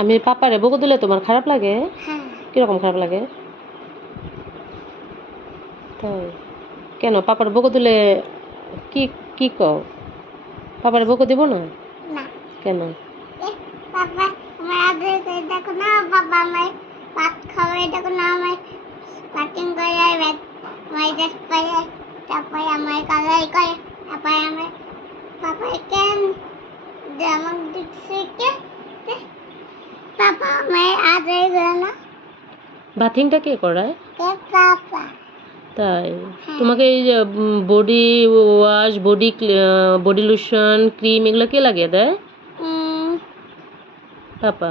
আমি পাপারে বকু দিলে তোমার খারাপ লাগে? হ্যাঁ। কিরকম খারাপ লাগে? তাই কেন পাপার বকু দিলে কি কি কও? পাপারে বকু দিব না? না। কেন? পাপা আমার আদর করে দেখো না, পাপা আমার ভাত খাওয়াই দেখো না, আমার কাটিং করে আমার ড্রেস পরে, তারপরে আমার কালাই করে, তারপরে আমার পাপাকে যেমন দিচ্ছে কে পাপা আমার আদর করে না। বাথিংটা কে করায়? কে পাপা। তাই তোমাকে এই যে body wash, body lotion, cream এগুলো কে লাগিয়ে দেয়? পাপা।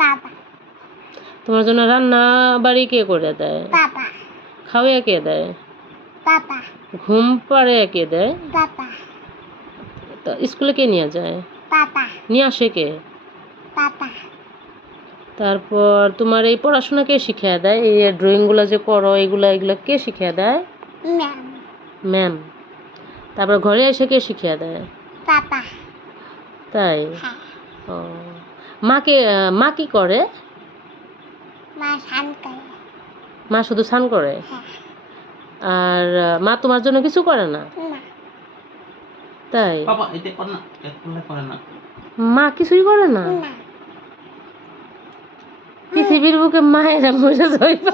পাপা। তোমার জন্য রান্না বাড়ি কে করে দেয়? পাপা। খাওয়াইয়া কে দেয়? পাপা। ঘুম পাড়ে কে দেয়? পাপা। তা স্কুলে কে নিয়ে যায়? পাপা। নিয়ে আসে কে? পাপা। তারপর তোমার এই পড়াশোনা কে শিখিয়ে দেয়? এই ড্রয়িংগুলো যে করো এগুলা কে শিখিয়ে দেয়? ম্যাম। ম্যাম। তারপর ঘরে এসে কে শিখিয়ে দেয়? পাপা। তাই? হ্যাঁ। ও মা কি করে? মা স্নান করে। মা শুধু স্নান করে? হ্যাঁ। আর মা তোমার জন্য কিছু করে না? না। তাই? বাবা এটা কর না, এটা করে না। মা কিছুই করে না? না। পৃথিবীর বুকে মায়েরা মরে যাইবে।